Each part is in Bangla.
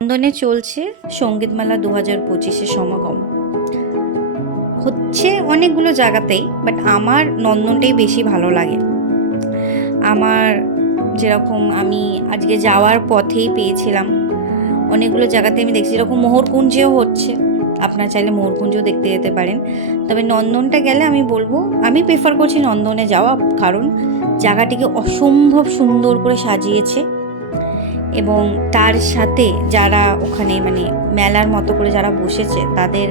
নন্দনে চলছে সঙ্গীতমেলা 2025-এর সমাগম হচ্ছে অনেকগুলো জায়গাতেই, বাট আমার নন্দনটাই বেশি ভালো লাগে। আমার যেরকম আমি আজকে যাওয়ার পথেই পেয়েছিলাম অনেকগুলো জায়গাতে, আমি দেখছি যেরকম মোহরকুঞ্জেও হচ্ছে, আপনারা চাইলে মোহরকুঞ্জও দেখতে যেতে পারেন। তবে নন্দনটা গেলে আমি বলবো, আমি প্রেফার করছি নন্দনে যাওয়া, কারণ জায়গাটিকে অসম্ভব সুন্দর করে সাজিয়েছে এবং তার সাথে যারা ওখানে মানে মেলার মতো করে যারা বসেছে, তাদের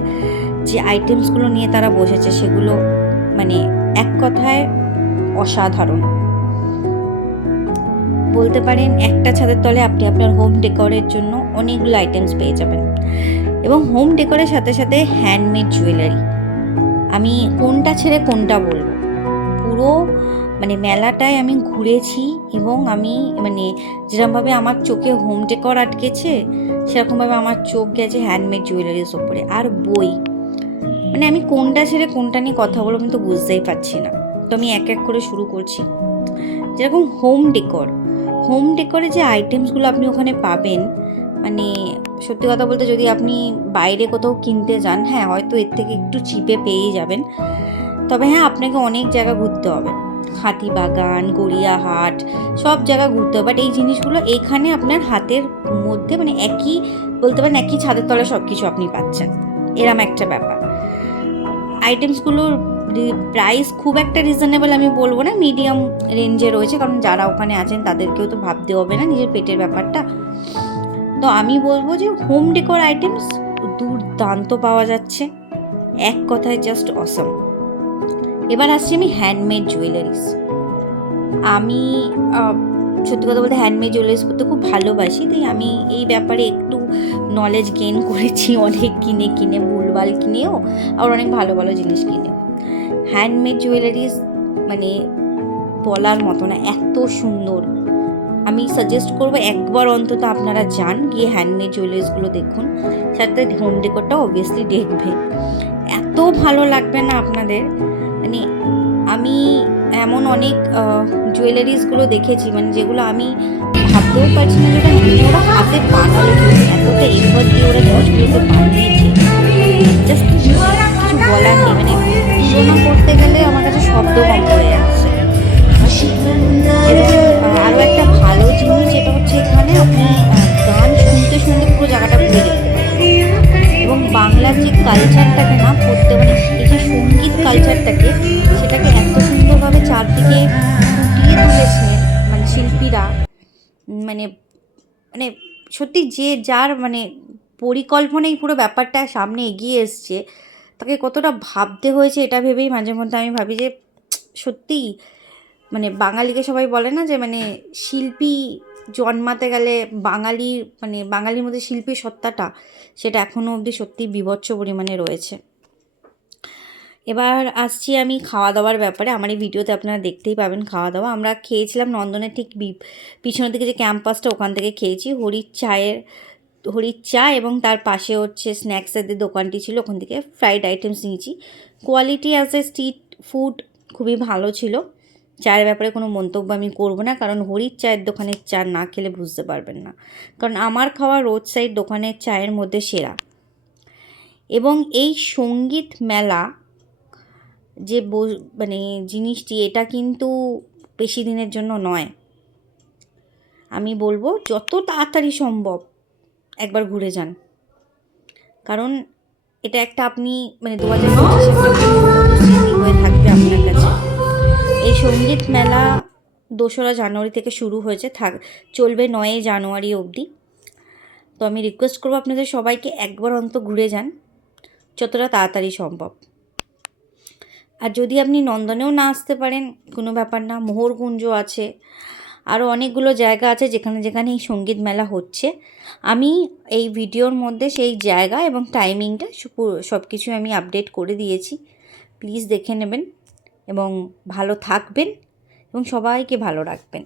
যে আইটেমসগুলো নিয়ে তারা বসেছে সেগুলো মানে এক কথায় অসাধারণ বলতে পারেন। একটা ছাদের তলে আপনি আপনার হোম ডেকোরের জন্য অনেকগুলো আইটেমস পেয়ে যাবেন, এবং হোম ডেকোরের সাথে সাথে হ্যান্ডমেড জুয়েলারি। আমি কোনটা ছেড়ে কোনটা বলবো, পুরো মানে মেলাটায় আমি ঘুরেছি এবং আমি মানে যেরকমভাবে আমার চোখে হোম ডেকর আটকেছে, সেরকমভাবে আমার চোখ গেছে হ্যান্ডমেড জুয়েলারির ওপরে। আর বই, মানে আমি কোনটা ছেড়ে কোনটা নিয়ে কথা বলবো আমি তো বুঝতেই পারছি না। তো আমি এক এক করে শুরু করছি। যেরকম হোম ডেকরে যে আইটেমসগুলো আপনি ওখানে পাবেন, মানে সত্যি কথা বলতে যদি আপনি বাইরে কোথাও কিনতে যান, হ্যাঁ হয়তো এর থেকে একটু চিপে পেয়েই যাবেন, তবে হ্যাঁ আপনাকে অনেক জায়গা ঘুরতে হবে, হাতিবাগান, গড়িয়াহাট, সব জায়গা ঘুরতে হবে। বাট এই জিনিসগুলো এইখানে আপনার হাতের মধ্যে, মানে একই বলতে পারেন একই ছাদের তলায় সব কিছু আপনি পাচ্ছেন, এরম একটা ব্যাপার। আইটেমসগুলোর প্রাইস খুব একটা রিজনেবল আমি বলবো না, মিডিয়াম রেঞ্জে রয়েছে, কারণ যারা ওখানে আছেন তাদেরকেও তো ভাবতে হবে না নিজের পেটের ব্যাপারটা। তো আমি বলবো যে হোম ডেকোর আইটেমস দুর্দান্ত পাওয়া যাচ্ছে, এক কথায় জাস্ট অসম। এবার আসছি আমি হ্যান্ডমেড জুয়েলারিস। আমি সত্যি কথা বলতে হ্যান্ডমেড জুয়েলারিস করতে খুব ভালোবাসি, তাই আমি এই ব্যাপারে একটু নলেজ গেইন করেছি, অনেক কিনে ভুলভাল কিনেও, আর অনেক ভালো ভালো জিনিস কিনে। হ্যান্ডমেড জুয়েলারিস মানে বলার মতো না, এত সুন্দর। আমি সাজেস্ট করবো একবার অন্তত আপনারা যান, গিয়ে হ্যান্ডমেড জুয়েলারিসগুলো দেখুন, সাথে হোম ডেকোরটা অবভিয়াসলি দেখবেন, এত ভালো লাগবে না আপনাদের। মানে আমি এমন অনেক জুয়েলারিসগুলো দেখেছি, মানে যেগুলো আমি ভাবতেও পারছি না যেটা ওরা হাতে বানালো, এতটা এফোর্ট দিয়ে ওরা জিনিসগুলোকে বানিয়েছে, জাস্ট কিছু বলার নেই। মানে তুলনা করতে গেলে আমার কাছে শব্দ কম হয়ে যাচ্ছে। এবং আরও একটা ভালো জিনিস যেটা হচ্ছে, এখানে আপনি গান শুনতে শুনতে পুরো জায়গাটা ঘুরে দেখতে পাবেন, এবং বাংলার যে কালচারটাকে না পড়তে, মানে এই যে সঙ্গীত কালচারটাকে, সেটাকে এত সুন্দরভাবে চারদিকে ফুটিয়ে তুলেছেন মানে শিল্পীরা। মানে মানে সত্যি যে যার মানে পরিকল্পনাই পুরো ব্যাপারটা সামনে এগিয়ে এসছে, তাকে কতটা ভাবতে হয়েছে এটা ভেবেই মাঝে মধ্যে আমি ভাবি যে সত্যিই মানে বাঙালিকে সবাই বলে না যে মানে শিল্পী জন্মাতে গেলে বাঙালির মানে বাঙালির মধ্যে শিল্পীর সত্তাটা, সেটা এখনও অবধি সত্যি বীভৎস পরিমাণে রয়েছে। এবার আসছি আমি খাওয়া দাওয়ার ব্যাপারে। আমার এই ভিডিওতে আপনারা দেখতেই পাবেন খাওয়া দাওয়া। আমরা খেয়েছিলাম নন্দনের ঠিক পিছনের দিকে যে ক্যাম্পাসটা, ওখান থেকে খেয়েছি হরির চা, এবং তার পাশে হচ্ছে স্ন্যাক্সের যে দোকানটি ছিল, ওখান থেকে ফ্রাইড আইটেমস নিয়েছি। Quality as a street food খুবই ভালো ছিল। চায়ের ব্যাপারে কোনো মন্তব্য আমি করব না, কারণ হরির চায়ের দোকানের চা না খেলে বুঝতে পারবেন না, কারণ আমার খাওয়া রোড সাইড দোকানের চায়ের মধ্যে সেরা। এবং এই সঙ্গীত মেলা যে মানে জিনিসটি, এটা কিন্তু বেশি দিনের জন্য নয়। আমি বলবো যত তাড়াতাড়ি সম্ভব একবার ঘুরে যান, কারণ এটা একটা আপনি মানে 2025 হয়ে থাকবে আপনার কাছে। এই সঙ্গীত মেলা 2রা জানুয়ারি থেকে শুরু হয়েছে, চলবে 9ই জানুয়ারি অবধি। তো আমি রিকোয়েস্ট করবো আপনাদের সবাইকে একবার অন্তত ঘুরে যান যতটা তাড়াতাড়ি সম্ভব। আর যদি আপনি নন্দনেও না আসতে পারেন কোনো ব্যাপার না, মোহরকুঞ্জ আছে, আরও অনেকগুলো জায়গা আছে যেখানে যেখানে এই সঙ্গীত মেলা হচ্ছে। আমি এই ভিডিওর মধ্যে সেই জায়গা এবং টাইমিংটা সব কিছু আমি আপডেট করে দিয়েছি, প্লিজ দেখে নেবেন এবং ভালো থাকবেন এবং সবাইকে ভালো রাখবেন।